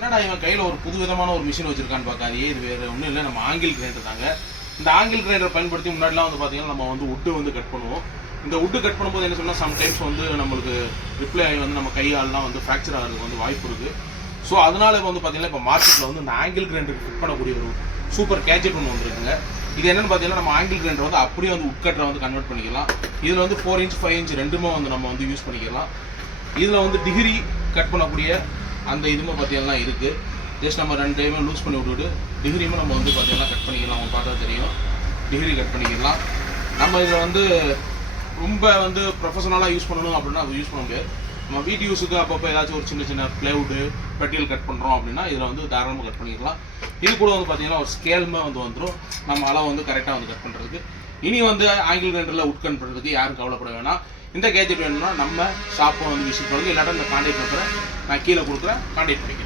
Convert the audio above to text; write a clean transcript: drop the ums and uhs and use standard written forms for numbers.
என்னடா இவன் கையில் ஒரு புது விதமான ஒரு மிஷின் வச்சிருக்கான்னு பார்க்காதே, இது வேறு ஒன்றும் இல்லை, நம்ம ஆங்கிள் கிரைண்டர் தாங்க. இந்த ஆங்கிள் கிரைண்டர் பயன்படுத்தி முன்னாடிலாம் வந்து பார்த்தீங்கன்னா நம்ம வந்து உட்டு வந்து கட் பண்ணுவோம். இந்த உட்டு கட் பண்ணும்போது என்ன சொன்னால் சம்டைம்ஸ் வந்து நம்மளுக்கு ரிப்ளை ஆகி வந்து நம்ம கையாலலாம் வந்து ஃப்ராக்சர் ஆகிறதுக்கு வந்து வாய்ப்பு இருக்குது. ஸோ அதனால இப்போ வந்து பார்த்தீங்கன்னா இப்போ மார்க்கெட்டில் வந்து இந்த ஆங்கிள் கிரைண்டருக்கு ஃபிட் பண்ணக்கூடிய ஒரு சூப்பர் கேஜெட் ஒன்று வந்துருக்குங்க. இது என்னென்னு பார்த்தீங்கன்னா நம்ம ஆங்கிள் கிரைண்டர் வந்து அப்படியே வந்து உட்கட்டரை வந்து கன்வெர்ட் பண்ணிக்கலாம். இதில் வந்து 4 இன்ச் 5 இன்ச் ரெண்டுமே வந்து நம்ம வந்து யூஸ் பண்ணிக்கலாம். இதில் வந்து டிகிரி கட் பண்ணக்கூடிய அந்த இதுமே பார்த்தீங்கன்னா இருக்குது. ஜஸ்ட் நம்ம 2 டைமே லூஸ் பண்ணி விட்டுட்டு டிகிரியுமே நம்ம வந்து பார்த்தீங்கன்னா கட் பண்ணிக்கலாம். அவங்க பார்த்தா தெரியும், டிகிரி கட் பண்ணிக்கலாம். நம்ம இதில் வந்து ரொம்ப வந்து ப்ரொஃபஷனலாக யூஸ் பண்ணணும் அப்படின்னா அது யூஸ் பண்ண முடியாது. நம்ம வீட்டு யூஸுக்கு அப்பப்போ ஏதாச்சும் ஒரு சின்ன சின்ன ப்ளைவுட்டு பெட்டியல் கட் பண்ணுறோம் அப்படின்னா இதில் வந்து தாராளமாக கட் பண்ணிக்கலாம். இது கூட வந்து பார்த்தீங்கன்னா ஒரு ஸ்கேலுமே வந்து வந்துடும், நம்ம அளவு வந்து கரெக்டாக வந்து கட் பண்ணுறதுக்கு. இனி வந்து ஆங்கிள் கிரைண்டரில் உட் கட் பண்ணுறதுக்கு யாரும் கவலைப்பட வேணாம். இந்த கேஜெட் வேணும்னா நம்ம ஷாப்பை வந்து விசிட் பண்ணுங்க, இல்லாட்டா இந்த கான்டாக்ட் நம்பரை நான் கீழே கொடுக்குறேன், கான்டாக்ட் பண்ணிக்கலாம்.